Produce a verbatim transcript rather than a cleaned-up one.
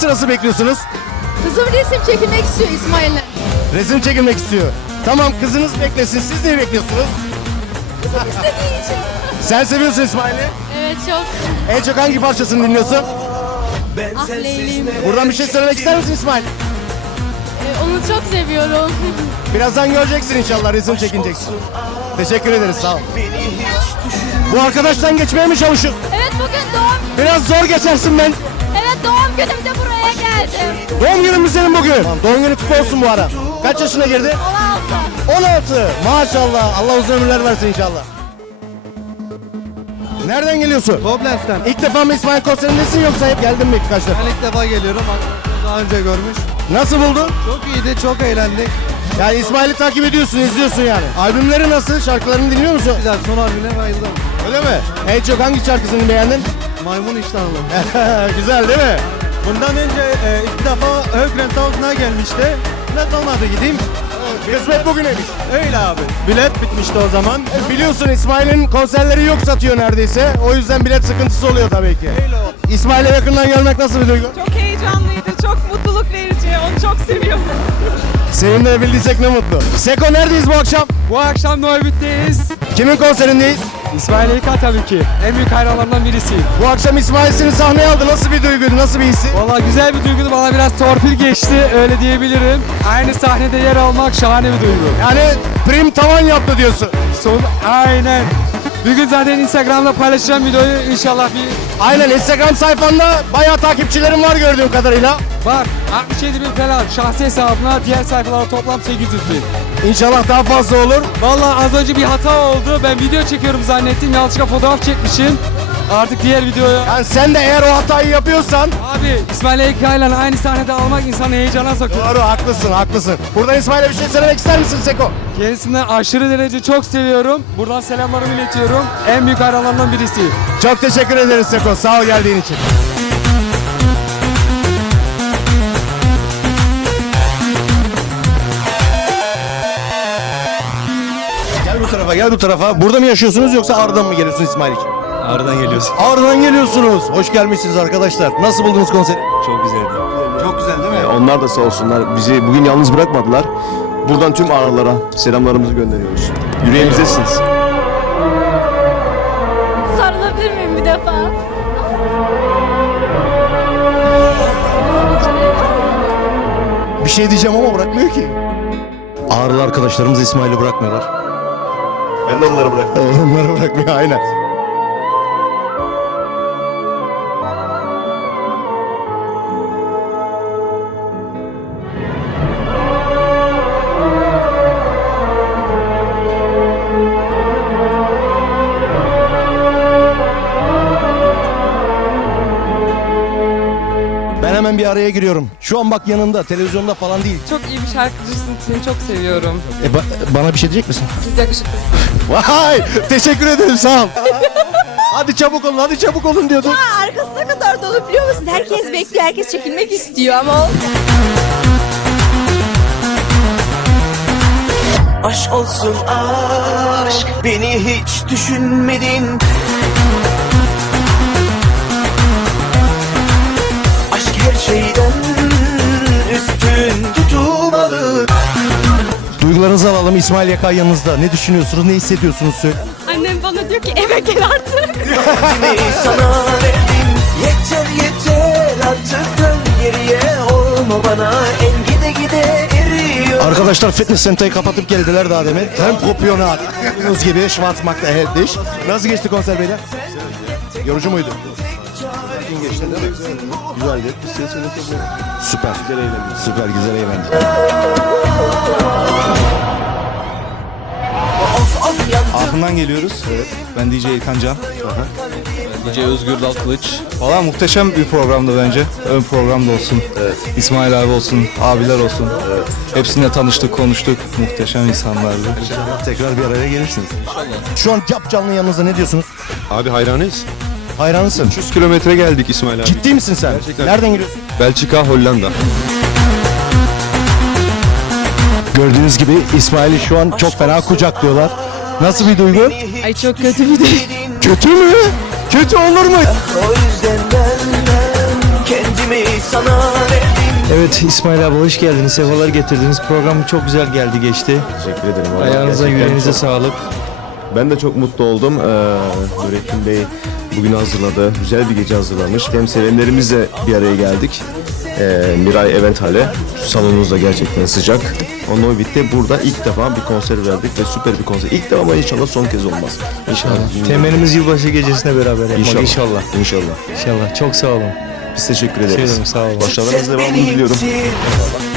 sırası bekliyorsunuz? Kızım resim çekilmek istiyor İsmail'le. Resim çekilmek istiyor. Tamam, kızınız beklesin. Siz neyi bekliyorsunuz? Kızım istediği için. Sen seviyorsun İsmail'i. Evet çok. En çok hangi parçasını dinliyorsun? Ah Leylim. Buradan bir şey söylemek ister misin İsmail? Ee, onu çok seviyorum. Birazdan göreceksin inşallah, resim çekineceksin. Teşekkür ederiz, sağ ol. Bu arkadaştan geçmeye mi çalışıyorsun? Evet bugün doğum. Biraz zor geçersin ben. Evet doğum günümde buraya geldim. Doğum günün mü senin bugün? Doğum günü kutlu olsun bu ara. Kaç yaşına girdi? on altı. on altı. Maşallah. Allah uzun ömürler versin inşallah. Nereden geliyorsun? Koblentz'ten. İlk defa mı İsmail konserindesin yoksa hep geldin mi birkaç defa? Ben ilk defa geliyorum. Arkadaşlar daha önce görmüş. Nasıl buldun? Çok iyiydi, çok eğlendik. Yani İsmail'i takip ediyorsun, izliyorsun yani. Albümleri nasıl? Şarkılarını dinliyor musun? Güzel, son albüne bayıldım. Öyle mi? En çok hangi şarkısını beğendin? Maymun iştahlı. Güzel değil mi? Bundan önce e, ilk defa Högren Tavus'una gelmişti. Bilet olmadı gideyim. Kısmet bugüneymiş. Öyle abi. Bilet bitmişti o zaman. E, Biliyorsun İsmail'in konserleri yok satıyor neredeyse. O yüzden bilet sıkıntısı oluyor tabii ki. Öyle oldu. İsmail'e yakından görmek nasıl bir duygu? Çok heyecanlıydı, çok mutluluk verici. Onu çok seviyorum. Sevindirebildiysek ne mutlu. Seko neredeyiz bu akşam? Bu akşam Neuwitt'teyiz. Kimin konserindeyiz? İsmail Yeka tabii ki. En büyük hayranlarından birisiyim. Bu akşam İsmail seni sahneye aldı. Nasıl bir duyguydu? Nasıl bir hissi? Valla güzel bir duyguydu. Bana biraz torpil geçti. Öyle diyebilirim. Aynı sahnede yer almak şahane bir duygu. Yani prim tavan yaptı diyorsun. Son aynen. Bir gün zaten Instagram'da paylaşacağım videoyu. İnşallah bir Aynen, Instagram sayfanda bayağı takipçilerim var gördüğüm kadarıyla. var. altmış yedi bin falan. Şahsi hesabına diğer sayfalara toplam sekiz yüz bin. İnşallah daha fazla olur. Valla az önce bir hata oldu. Ben video çekiyorum zannettim. Yanlışlıkla fotoğraf çekmişim. Artık diğer videoya... Yani sen de eğer o hatayı yapıyorsan... Abi İsmail Yeka ile aynı sahnede almak insanı heyecana sokuyor. Doğru, haklısın, haklısın. Buradan İsmail'e bir şey söylemek ister misin Seko? Kendisinden aşırı derece çok seviyorum. Buradan selamlarımı iletiyorum. En büyük hayranlarından birisi. Çok teşekkür ederiz Seko. Sağ ol geldiğin için. Gel bu tarafa, gel bu tarafa. Burada mı yaşıyorsunuz yoksa Ağrı'dan mı geliyorsunuz İsmail için? Ağrı'dan geliyoruz. Ağrı'dan geliyorsunuz. Hoş gelmişsiniz arkadaşlar. Nasıl buldunuz konseri? Çok güzeldi. Çok güzel değil mi? Onlar da sağ olsunlar bizi bugün yalnız bırakmadılar. Buradan tüm ağalara selamlarımızı gönderiyoruz. Yüreğimizdesiniz. Sarılabilir miyim bir defa? Bir şey diyeceğim ama bırakmıyor ki. Ağrılı arkadaşlarımız İsmail'i bırakmıyorlar. Ben de onları bıraktım. Onları bırakmıyor aynen. Ben hemen bir araya giriyorum. Şu an bak yanında, televizyonda falan değil. Çok iyi bir şarkıcısın, seni çok seviyorum. E, ba- bana bir şey diyecek misin? Siz yakışıklısınız. Vay! Teşekkür ederim, sağ ol. Hadi çabuk olun, hadi çabuk olun diyordun. Arkasına kadar dolu biliyor musun? Herkes bekliyor, herkes çekilmek istiyor ama Aşk olsun aşk, beni hiç düşünmedin. Aşk her şeyden üstün tutulmalı. Duygularınızı alalım, İsmail Yaka yanınızda. Ne düşünüyorsunuz, ne hissediyorsunuz söyle. Annem bana diyor ki eve gel artık. Kimi sana verdim, yeter yeter artık dön geriye. Olma bana en gide gide eriyor. Arkadaşlar fitness center'ı kapatıp geldiler daha demin. Hem kopuyor hat. Gördüğünüz gibi Schwarzmarkt'ta Heldiş. Nasıl geçti konser beyler? Yorucu muydu? Sakin geçti değil mi? Güzeldi. Süper. Güzel eğlendik. Süper güzel eğlendik. Aachen geliyoruz. Evet. Ben D J İlkan Can. D J Özgür Dal Kılıç. Valla muhteşem bir programdı bence. Ön programda olsun. Evet. İsmail abi olsun, abiler olsun. Evet. Hepsiyle tanıştık, konuştuk. Muhteşem insanlardı. Tekrar bir araya gelirsiniz. Şu an cap canlı yanınızda ne diyorsunuz? Abi hayranıyız. Hayranısın. üç yüz kilometre geldik İsmail abi. Ciddi misin sen? Gerçekten. Nereden geliyorsun? Belçika, Hollanda. Gördüğünüz gibi İsmail'i şu an çok fena kucaklıyorlar. Nasıl bir duygu? Ay çok kötü bir de. Kötü mü? Kötü olur mu? O yüzden ben, ben kendim kalbimi sana verdim. Evet İsmail abi hoş geldiniz, sefalar getirdiniz. Program çok güzel geldi geçti. Teşekkür ederim. Vallahi Ayağınıza gerçekten yüreğinize çok- sağlık. Ben de çok mutlu oldum. Ee, Nurettin Bey bugün hazırladı. Güzel bir gece hazırlamış. Hem sevenlerimizle bir araya geldik. Ee, Miray Event Hale. Salonumuz da gerçekten sıcak. Onunla birlikte burada ilk defa bir konser verdik ve süper bir konser. İlk defa ama inşallah son kez olmaz. İnşallah. Temennimiz yılbaşı gecesine beraber yapmak İnşallah. inşallah. İnşallah. İnşallah. Çok sağ olun. Biz teşekkür ederiz. Şey ederim, sağ olun. Başarılarınız devamını diliyorum. Benimsin.